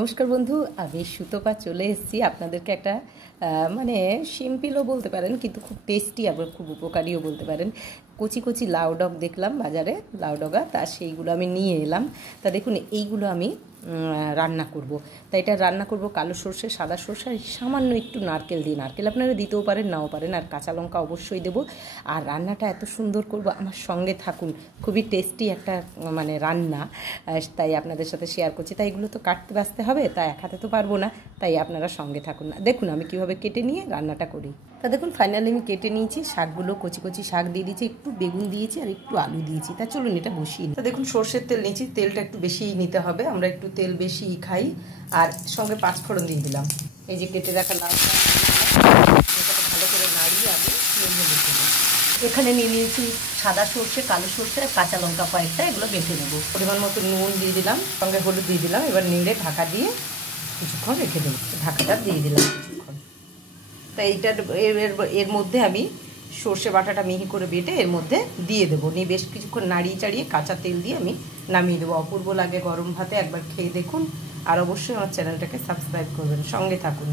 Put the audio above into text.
নমস্কার বন্ধু, আমি সুতপা চলে এসেছি আপনাদেরকে একটা মানে সিম্পলও বলতে পারেন, কিন্তু খুব টেস্টি আবার খুব উপকারীও বলতে পারেন। কচি কচি লাউ ডগ দেখলাম বাজারে, লাউ ডগা, তা সেইগুলো আমি নিয়ে এলাম। তা দেখুন, এইগুলো আমি রান্না করব। তাই এটা রান্না করব কালো সর্ষে, সাদা সর্ষে আর সামান্য একটু নারকেল দিয়ে। নারকেল আপনারা দিতেও পারেন, নাও পারেন, আর কাঁচা লঙ্কা অবশ্যই দেবো। আর রান্নাটা এত সুন্দর করব, আমার সঙ্গে থাকুন। খুবই টেস্টি একটা মানে রান্না, তাই আপনাদের সাথে শেয়ার করছি। তাই এগুলো তো কাটতে বাছতে হবে, তাই এক হাতে তো পারবো না, তাই আপনারা সঙ্গে থাকুন। না দেখুন আমি কীভাবে কেটে নিয়ে রান্নাটা করি। তা দেখুন, ফাইনালি আমি কেটে নিয়েছি শাকগুলো, কচি কচি শাক দিয়ে দিয়েছি, একটু বেগুন দিয়েছি আর একটু আলু দিয়েছি। তা চলুন এটা বসিয়ে নিই। তা দেখুন, সর্ষের তেল নিয়েছি, তেলটা একটু বেশিই নিতে হবে, আমরা একটু তেল বেশি খাই। আর সঙ্গে পাঁচফোড়ন দিয়ে দিলাম। এই যে কেটে রাখা লাউটা, এটাকে ভালো করে নাড়িয়ে আমি নুন হলুদ দেবো। এখানে নিয়ে নিয়েছি সাদা সর্ষে, কালো সর্ষে আর কাঁচা লঙ্কা কয়েকটা, এগুলো বেটে নেবো। পরিমাণ মতো নুন দিয়ে দিলাম, সঙ্গে হলুদ দিয়ে দিলাম। এবার নেড়ে ঢাকা দিয়ে কিছুক্ষণ রেখে দেবো। ঢাকাটা দিয়ে দিলাম কিছুক্ষণ। তাই এইটার এর মধ্যে আমি সর্ষে বাটাটা মিহি করে বেটে এর মধ্যে দিয়ে দেবো। নিয়ে বেশ কিছুক্ষণ নাড়িয়ে চাড়িয়ে কাঁচা তেল দিয়ে আমি নামিয়ে দেবো। অপূর্ব লাগে গরম ভাতে, একবার খেয়ে দেখুন। আর অবশ্যই আমার চ্যানেলটাকে সাবস্ক্রাইব করবেন, সঙ্গে থাকুন।